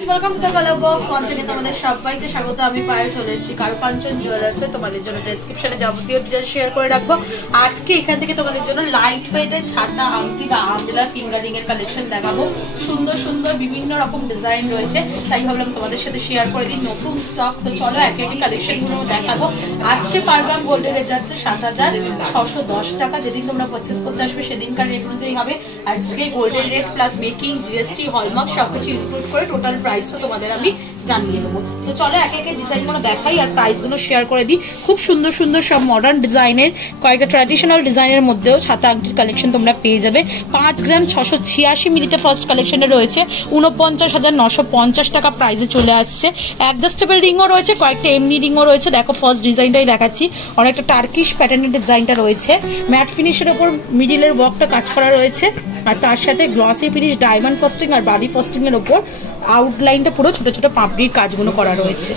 Friends welcome to the colour box once again তোমাদের সবাইকে স্বাগত। আমি পায়ে চলে এসেছি কারুকাঞ্চন জুয়েলার্সে। তোমাদের জন্য ডেসক্রিপশনে যাবতীয় ডিটেইলস শেয়ার করে রাখবো। আজকে এখান থেকে তোমাদের জন্য লাইট ওয়েটের ছাতা আংটি বা আমব্রেলা ফিঙ্গারিং এর কালেকশন দেখাবো। সুন্দর সুন্দর বিভিন্ন রকম ডিজাইন রয়েছে, তাই ভাবলাম তোমাদের সাথে শেয়ার করে দিই নতুন স্টক। তো চলো একে একে কালেকশনগুলো দেখাবো। আজকে পার গ্রাম গোল্ডের রেট যাচ্ছে ৭,৬১০ টাকা। যেদিন তোমরা পারচেজ করতে আসবে সেদিনকার রেট অনুযায়ী হবে। আজকে গোল্ডের rate plus making, GST, hallmark সবকিছু ইনক্লুড করে টোটাল প্রাইসটা তোমাদের আমি জানিয়ে দেবো। তো চলো একে একে ডিজাইনগুলো দেখাই আর প্রাইসগুলো শেয়ার করে দিই। খুব সুন্দর সুন্দর সব মডার্ন ডিজাইনের, কয়েকটা ট্র্যাডিশনাল ডিজাইনের মধ্যেও ছাতা আংটির কালেকশন তোমরা পেয়ে যাবে। 5 গ্রাম 686 মিলিতে ফার্স্ট কালেকশনে রয়েছে 49,950 টাকা প্রাইসে চলে আসছে। অ্যাডজাস্টেবল রিংও রয়েছে, কয়েকটা এমনি রিংও রয়েছে। দেখো ফার্স্ট ডিজাইনটাই দেখাচ্ছি, অনেকটা টার্কিশ প্যাটার্নের ডিজাইনটা রয়েছে। ম্যাট ফিনিশের ওপর মিডিলের ওয়ার্কটা কাজ করা রয়েছে, আর তার সাথে গ্লসি ফিনিশ ডায়মন্ড ফস্টিং আর বাডি ফস্টিং এর ওপর আউটলাইনটা পুরো ছোট ছোট পাপড়ির কাজগুলো করা রয়েছে।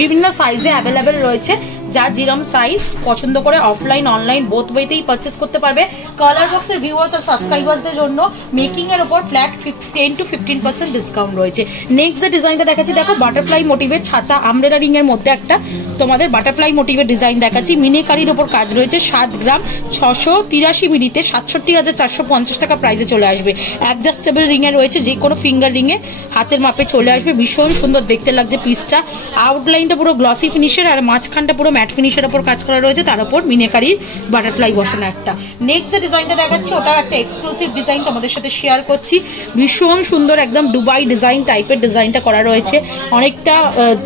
বিভিন্ন সাইজে অ্যাভেলেবেল রয়েছে, যা যেরকম সাইজ পছন্দ করে অফলাইন অনলাইন বোথ ওয়েতেই পারচেস করতে পারবে। কালার বক্সের ভিউয়ার্স আর সাবস্ক্রাইবার্সদের জন্য মেকিং এর উপর ফ্ল্যাট 10 to 15% ডিসকাউন্ট রয়েছে। নেক্সট যে ডিজাইনটা দেখাচ্ছি, দেখো বাটারফ্লাই মোটিভের ছাতা আমব্রেলা রিং এর মধ্যে একটা তোমাদের বাটারফ্লাই মোটিভের ডিজাইন দেখাচ্ছি। মিনিকারির ওপর কাজ রয়েছে। 7 গ্রাম 683 মিলিতে 67,450 টাকা প্রাইসে চলে আসবে। অ্যাডজাস্টেবল রিং এ রয়েছে, যে কোনো ফিঙ্গার রিং এ হাতের মাপে চলে আসবে। ভীষণ সুন্দর দেখতে লাগছে পিসটা। আউটলাইনটা পুরো গ্লসি ফিনিশের আর মাঝখানটা পুরো ম্যাট ফিনিশের উপর কাজ করা রয়েছে, তার উপর মিনিকারির বাটারফ্লাই বসানো একটা। নেক্সট যে ডিজাইনটা দেখাচ্ছি ওটাও একটা এক্সক্লুসিভ ডিজাইন তোমাদের সাথে শেয়ার করছি। ভীষণ সুন্দর একদম দুবাই ডিজাইন টাইপের ডিজাইনটা করা রয়েছে। অনেকটা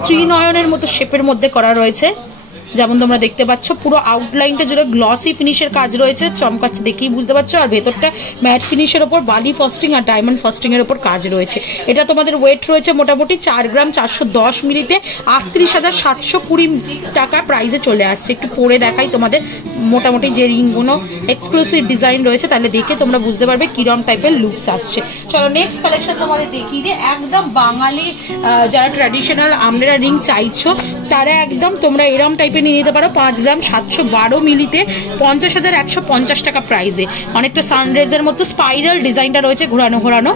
ত্রিনয়নের মতো শেপের মধ্যে করা রয়েছে, যেমন তোমরা দেখতে পাচ্ছ। পুরো আউটলাইনটা জুড়ে গ্লসি ফিনিশের কাজ রয়েছে, চমকাচ্ছে দেখেই বুঝতে পারছো। আর ভেতরটা ম্যাট ফিনিশের ওপর বালি ফস্টিং আর ডায়মন্ড ফস্টিং এর ওপর কাজ রয়েছে। এটা তোমাদের ওয়েট রয়েছে মোটামুটি 4 গ্রাম 410 মিলিতে 38,720 টাকা প্রাইসে চলে আসছে। একটু পরে দেখাই তোমাদের মোটামুটি যে রিংগুলো এক্সক্লুসিভ ডিজাইন রয়েছে, তাহলে দেখে তোমরা বুঝতে পারবে কিরম টাইপের লুকস আসছে। চলো নেক্সট কালেকশন তোমাদের দেখিয়ে দিয়ে। একদম বাঙালি যারা ট্র্যাডিশনাল আমব্রেলা রিং চাইছো তারা একদম তোমরা এরম টাইপের নিয়ে নিতে পারো। 5 গ্রাম 712 মিলিতে 50,150 টাকা প্রাইসে। অনেকটা সানরেজের মতো স্পাইরাল ডিজাইনটা রয়েছে, ঘোরানো ঘোরানো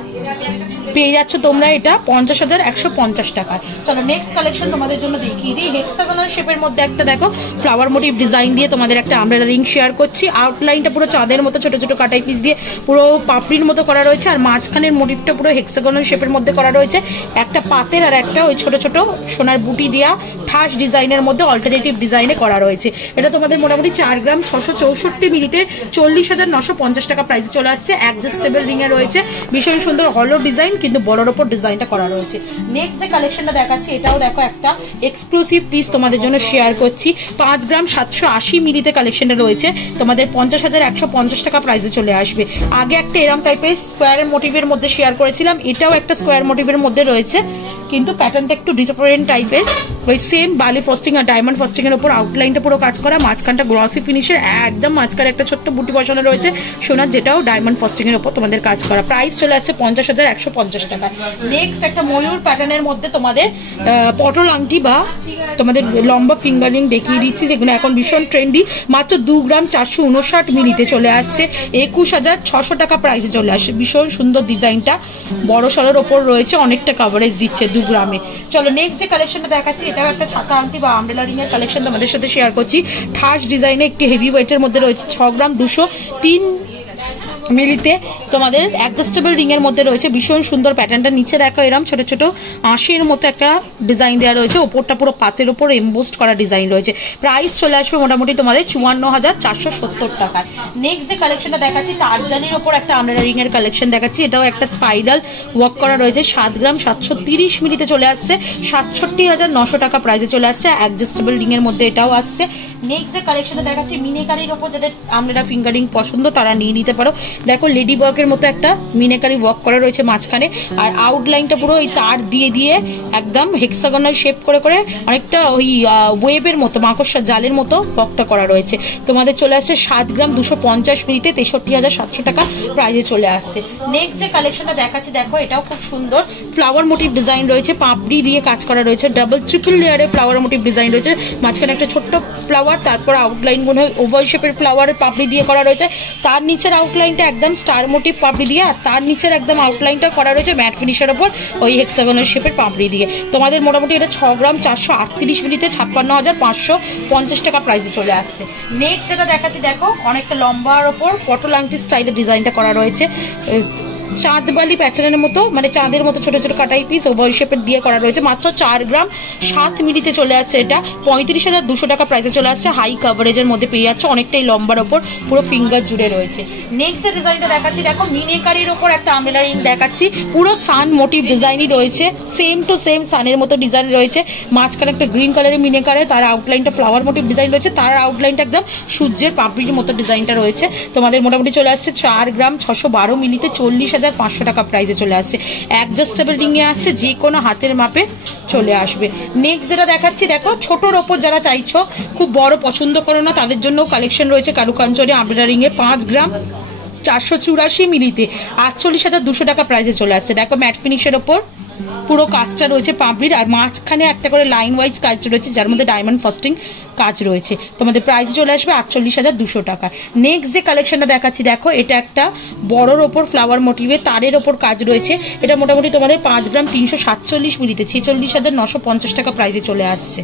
পেয়ে যাচ্ছ তোমরা এটা 50,150 টাকায়। চলো নেক্সট কালেকশন তোমাদের জন্য দেখিয়ে দিই। হেক্সাগোনাল শেপের মধ্যে একটা দেখো ফ্লাওয়ার মোটিভ ডিজাইন দিয়ে তোমাদের একটা আমব্রেলা রিং শেয়ার করছি। আউটলাইনটা পুরো চাঁদের মতো ছোট ছোট কাটাই পিস দিয়ে পুরো পাপড়ির মতো করা রয়েছে, আর মাঝখানের মোটিভটা পুরো হেক্সাগোনাল শেপের মধ্যে করা রয়েছে। একটা পাতের আর একটা ওই ছোট ছোট সোনার বুটি দেওয়া ঠাস ডিজাইনের মধ্যে অল্টারনেটিভ ডিজাইনে করা রয়েছে। এটা তোমাদের মোটামুটি 4 গ্রাম 664 মিলিতে 40,950 টাকা প্রাইসে চলে আসছে। অ্যাডজাস্টেবল রিং এ রয়েছে, ভীষণ সুন্দর হলো ডিজাইন কিন্তু বড়র ওপর ডিজাইনটা করা রয়েছে। নেক্সট যে কালেকশনটা দেখাচ্ছি এটাও দেখো একটা এক্সক্লুসিভ পিস তোমাদের জন্য শেয়ার করছি। 5 গ্রাম 780 মিলিতে কালেকশনটা রয়েছে তোমাদের 50,150 টাকা প্রাইসে চলে আসবে। আগে একটা এরম টাইপের স্কোয়ার মোটিভের মধ্যে শেয়ার করেছিলাম, এটাও একটা স্কোয়ার মোটিভের মধ্যে রয়েছে, কিন্তু প্যাটার্নটা একটু ডিফারেন্ট টাইপের। ওই সেম বালি ফস্টিং আর ডায়মন্ড ফস্টিং এর উপর আউটলাইনটা পুরো কাজ করা, মাঝখানটা গ্লসি ফিনিশের, একদম মাঝখানে একটা ছোট্ট বুটি বসানো রয়েছে সোনার, যেটাও ডায়মন্ড ফস্টিং এর উপর তোমাদের কাজ করা। প্রাইস চলে আসছে 50,150 টাকা। নেক্সট একটা ময়ূর প্যাটার্নের মধ্যে তোমাদের পটল আংটি বা তোমাদের লম্বা ফিঙ্গারিং দেখিয়ে দিচ্ছি, যেগুলো এখন ভীষণ ট্রেন্ডি। মাত্র 2 গ্রাম 459 মিলিতে চলে আসছে 21,600 টাকা প্রাইসে চলে আসছে। ভীষণ সুন্দর ডিজাইনটা বড় সড়োর ওপর রয়েছে, অনেকটা কভারেজ দিচ্ছে 2 গ্রামে। চলো নেক্সট যে কালেকশনটা দেখাচ্ছি এটাও একটা ছাতা আংটি বা আমব্রেলা রিং এর কালেকশন তোমাদের সাথে শেয়ার করছি। ঠাস ডিজাইনে একটি হেভি ওয়েটের মধ্যে রয়েছে। 6 গ্রাম 203 মিলিতে তোমাদের অ্যাডজাস্টেবল রিং এর মধ্যে রয়েছে। ভীষণ সুন্দর প্যাটার্নটা, নিচে দেখো এরকম ছোট ছোট আঁশের মতো একটা ডিজাইন দেওয়া রয়েছে, ওপরটা পুরো পাতের উপর এমবোস্ট করা ডিজাইন রয়েছে। প্রাইস চলে আসবে মোটামুটি তোমাদের 54,470 টাকায়। নেক্সট যে কালেকশনটা দেখাচ্ছি তারজানির ওপর একটা আমব্রেলা রিং এর কালেকশন দেখাচ্ছি। এটাও একটা স্পাইরাল ওয়ার্ক করা রয়েছে। 7 গ্রাম 730 মিলিতে চলে আসছে 67,900 টাকা প্রাইসে চলে আসছে। অ্যাডজাস্টেবল রিং এর মধ্যে এটাও আসছে। নেক্সট যে কালেকশনটা দেখাচ্ছি মিনিকারির ওপর যাদের আমব্রেলা ফিঙ্গারিং পছন্দ তারা নিয়ে নিতে পারো। দেখো লেডি ওয়ার্কের মতো একটা মিনিকারি ওয়ার্ক করা রয়েছে মাঝখানে, আর আউটলাইনটা পুরো ওই তার দিয়ে দিয়ে একদম হেক্সাগোনাল শেপ করে করে অনেকটা ওই ওয়েবের মতো মাকড়সা জালের মতো ওয়ার্কটা করা রয়েছে। তোমাদের চলে আসছে 7 গ্রাম 250 মিলিতে 63,700 টাকা প্রাইসে চলে আসছে। নেক্সট যে কালেকশনটা দেখাচ্ছি দেখো এটাও খুব সুন্দর ফ্লাওয়ার মোটিভ ডিজাইন রয়েছে, পাপড়ি দিয়ে কাজ করা রয়েছে, ডাবল ট্রিপল লেয়ারে ফ্লাওয়ার মোটিভ ডিজাইন রয়েছে। মাঝখানে একটা ছোট্ট ফ্লাওয়ার, তারপর আউটলাইন গুলো ওভাল শেপের ফ্লাওয়ারের পাপড়ি দিয়ে করা রয়েছে। তার নিচের আউটলাইনটা একদম স্টার মোটিভ পাপড়ি দিয়ে, আর তার নিচের একদম আউটলাইনটা করা রয়েছে ম্যাট ফিনিশের ওপর ওই হেক্সাগোনাল শেপের পাপড়ি দিয়ে। তোমাদের মোটামুটি এটা 6 গ্রাম 438 মিলিতে 56,550 টাকা প্রাইসে চলে আসছে। নেক্সট যেটা দেখাচ্ছি দেখো, অনেকটা লম্বার ওপর পটল আংটি স্টাইলের ডিজাইনটা করা রয়েছে, চাঁদবালি প্যাটার্নের মতো, মানে চাঁদের মতো ছোট ছোট কাটাই পিস ওভার শেপের দিয়ে করা রয়েছে। মাত্র 4 গ্রাম 7 মিলিতে চলে আসছে। এটা 35,200 টাকা প্রাইসে চলে আসছে। হাই কাভারেজের মধ্যে পেয়ে যাচ্ছে, অনেকটাই লম্বার ওপর, পুরো ফিঙ্গার জুড়ে রয়েছে। নেক্সট যে ডিজাইনটা দেখাচ্ছি দেখো, মিনেকারির ওপর একটা আমব্রেলা রিং দেখাচ্ছি, পুরো সান মোটিভ ডিজাইনই রয়েছে, সেম টু সেম সানের মতো ডিজাইন রয়েছে। মাঝখানে একটা গ্রিন কালারের মিনেকারে, তার আউটলাইনটা ফ্লাওয়ার মোটিভ ডিজাইন রয়েছে, তার আউটলাইনটা একদম সূর্যের পাপড়ির মতো ডিজাইনটা রয়েছে। তোমাদের মোটামুটি চলে আসছে 4 গ্রাম 612 মিলিতে 40,500 টাকা প্রাইসে চলে আসছে। অ্যাডজাস্টেবল রিংয়ে আসছে, যে কোনো হাতের মাপে চলে আসবে। নেক্সট যেটা দেখাচ্ছি দেখো, ছোটোর ওপর যারা চাইছো, খুব বড় পছন্দ করো না, তাদের জন্য কালেকশন রয়েছে কারুকাঞ্চনে আমব্রেলা রিংয়ে 5 গ্রাম 484 মিলিতে 48,200 টাকা প্রাইসে চলে আসছে। দেখো ম্যাট ফিনিশের ওপর পুরো কাজটা রয়েছে পাপড়ির, আর মাঝখানে একটা করে লাইন ওয়াইজ কাজ রয়েছে, যার মধ্যে ডায়মন্ড ফাস্টিং কাজ রয়েছে। তোমাদের প্রাইস চলে আসবে 48,200 টাকা। নেক্সট যে কালেকশনটা দেখাচ্ছি দেখো, এটা একটা বড়োর ওপর ফ্লাওয়ার মোটিভে তারের ওপর কাজ রয়েছে। এটা মোটামুটি তোমাদের 5 গ্রাম 347 মিলিতে 46,950 টাকা প্রাইসে চলে আসছে।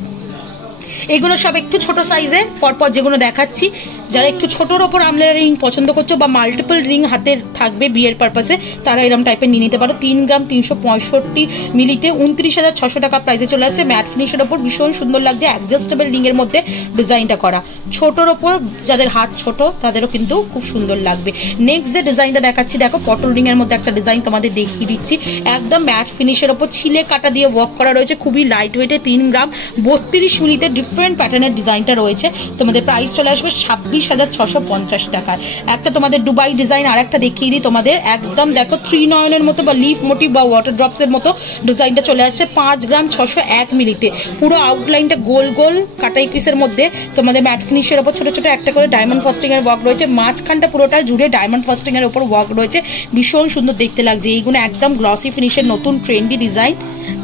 এগুলো সব একটু ছোট সাইজের, পরপর যেগুলো দেখাচ্ছি। যারা একটু ছোটোর ওপর আমব্রেলা রিং পছন্দ করছো বা মাল্টিপল রিং হাতের থাকবে বিয়ের পারপাসে, তারা এরকম টাইপের নিয়ে নিতে পারো। 3 গ্রাম 365 মিলিতে 29,600 টাকা প্রাইসে চলে আসছে। ম্যাট ফিনিশের ওপর ভীষণ সুন্দর লাগছে, অ্যাডজাস্টেবল রিং এর মধ্যে ডিজাইনটা করা। ছোটোর ওপর যাদের হাত ছোট তাদেরও কিন্তু খুব সুন্দর লাগবে। নেক্সট যে ডিজাইনটা দেখাচ্ছি দেখো, পটল রিং এর মধ্যে একটা ডিজাইন তোমাদের দেখিয়ে দিচ্ছি, একদম ম্যাট ফিনিশের ওপর ছিলে কাটা দিয়ে ওয়ার্ক করা রয়েছে, খুবই লাইট ওয়েটে। 3 গ্রাম 32 মিলিতে ডিফারেন্ট প্যাটার্নের ডিজাইনটা রয়েছে। তোমাদের প্রাইস চলে আসবে 26,650 টাকায়। একটা তোমাদের দুবাই ডিজাইন আর একটা দেখিয়ে দিই তোমাদের, একদম দেখো 3 নয়নের মতো বা লিফ মোটিভ বা ওয়াটার ড্রপস এর মতো ডিজাইনটা চলে আসছে। 5 গ্রাম 601 মিলিতে পুরো আউটলাইনটা গোল গোল কাটাই পিসের মধ্যে তোমাদের ম্যাট ফিনিশের ওপর ছোট ছোট একটা করে ডায়মন্ড ফাস্টিং এর ওয়ার্ক রয়েছে। মাঝখানটা পুরোটা জুড়ে ডায়মন্ড ফাস্টিং এর উপর ওয়ার্ক রয়েছে, ভীষণ সুন্দর দেখতে লাগছে। এইগুলো একদম গ্লসি ফিনিশের নতুন ট্রেন্ডি ডিজাইন,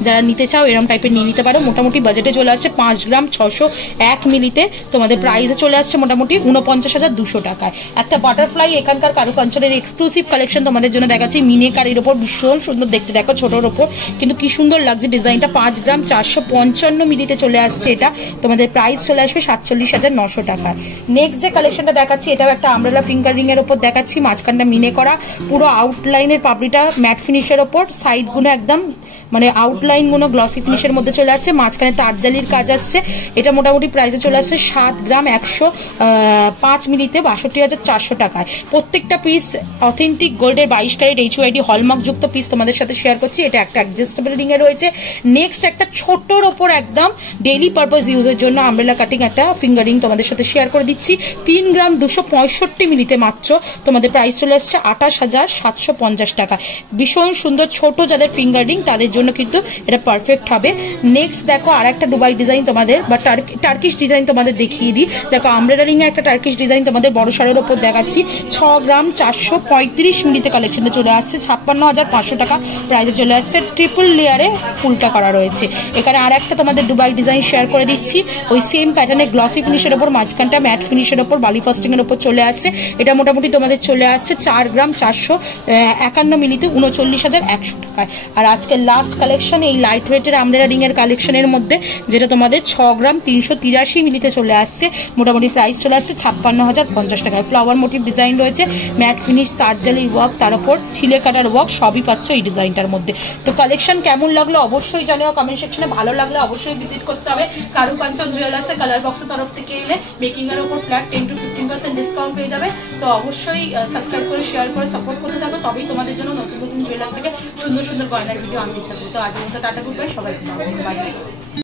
যারা নিতে চাও এরকম টাইপের নিয়ে নিতে পারো। মোটামুটি বাজেটে চলে আসছে 5 গ্রাম 601 মিলিতে। তোমাদের প্রাইসে চলে আসছে মোটামুটি 49,200 টাকায়। একটা বাটারফ্লাই এখানকার কারুকাঞ্চনের এক্সক্লুসিভ কালেকশন তোমাদের জন্য দেখাচ্ছি, মিনেকারির ওপর ভীষণ সুন্দর দেখতে, দেখো ছোটোর ওপর কিন্তু কি সুন্দর লাগছে ডিজাইনটা। 5 গ্রাম 455 মিলিতে চলে আসছে। এটা তোমাদের প্রাইস চলে আসবে 47,900 টাকায়। নেক্সট যে কালেকশনটা দেখাচ্ছি, এটাও একটা আমব্রেলা ফিঙ্গার রিং এর ওপর দেখাচ্ছি, মাঝখানটা মিনে করা, পুরো আউটলাইনের পাপড়িটা ম্যাট ফিনিশের ওপর, সাইডগুলো একদম মানে আউটলাইন গুলো গ্লসি ফিনিশের মধ্যে চলে আসছে, মাঝখানে তারজালির কাজ আসছে। এটা মোটামুটি প্রাইসে চলে আসছে 7 গ্রাম 105 মিলিতে 62,400 টাকায়। প্রত্যেকটা পিস অথেন্টিক গোল্ডের 22 ক্যারেট HYD হলমার্ক যুক্ত পিস তোমাদের সাথে শেয়ার করছি। এটা একটা অ্যাডজাস্টেবল রিং এ রয়েছে। নেক্সট একটা ছোট্টর ওপর একদম ডেইলি পারপাস ইউজের জন্য আমব্রেলা কাটিং একটা ফিঙ্গার রিং তোমাদের সাথে শেয়ার করে দিচ্ছি। 3 গ্রাম 265 মিলিতে মাত্র তোমাদের প্রাইস চলে আসছে 28,750 টাকা। ভীষণ সুন্দর ছোট যাদের ফিঙ্গার রিং তাদের জন্য কিন্তু এটা পারফেক্ট হবে। নেক্সট দেখো আর একটা দুবাই ডিজাইন তোমাদের বা টার্কিশ ডিজাইন তোমাদের দেখিয়ে দিই। দেখো আমব্রেলা রিং এ একটা টার্কিশ ডিজাইন তোমাদের বড় সারের ওপর দেখাচ্ছি। 6 গ্রাম 435 মিলিতে কালেকশনে চলে আসছে। 56,500 টাকা প্রাইসে চলে আসছে। ট্রিপল লেয়ারে ফুলটা করা রয়েছে। এখানে আর একটা তোমাদের দুবাই ডিজাইন শেয়ার করে দিচ্ছি, ওই সেম প্যাটার্নে গ্লসি ফিনিশের ওপর, মাঝখানটা ম্যাট ফিনিশের ওপর বালি ফাস্টিং এর ওপর চলে আসছে। এটা মোটামুটি তোমাদের চলে আসছে 4 গ্রাম 451 মিলিতে 39,100 টাকায়। আর আজকে লাস্ট কালেকশন এই লাইট ওয়েটের আমব্রেলা রিং এর কালেকশনের মধ্যে, যেটা তোমাদের 6 গ্রাম 383 মিলিতে চলে আসছে। মোটামুটি প্রাইস চলে আসছে 56,050 টাকায়। ফ্লাওয়ার মোটিভ ডিজাইন রয়েছে, ম্যাট ফিনিশ, তারজালির ওয়ার্ক, তার উপর ছিলে কাটার ওয়ার্ক, সবই পাচ্ছ এই ডিজাইনটার মধ্যে। তো কালেকশন কেমন লাগলো অবশ্যই জানিও কমেন্ট সেকশনে। ভালো লাগলে অবশ্যই ভিজিট করতে হবে কারুকাঞ্চন জুয়েলার্সে। কালার বক্সের তরফ থেকে এলে মেকিং এর উপর ফ্ল্যাট 10 to 15% ডিসকাউন্ট পেয়ে যাবে। তো অবশ্যই সাবস্ক্রাইব করে শেয়ার করে সাপোর্ট করতে থাকো, তবেই তোমাদের জন্য নতুন নতুন জুয়েলার্স থেকে সুন্দর সুন্দর গয়নার ভিডিও আনতে থাকবো। তো আজকের মতো টাটা, গুড বাই, সবাই বাই।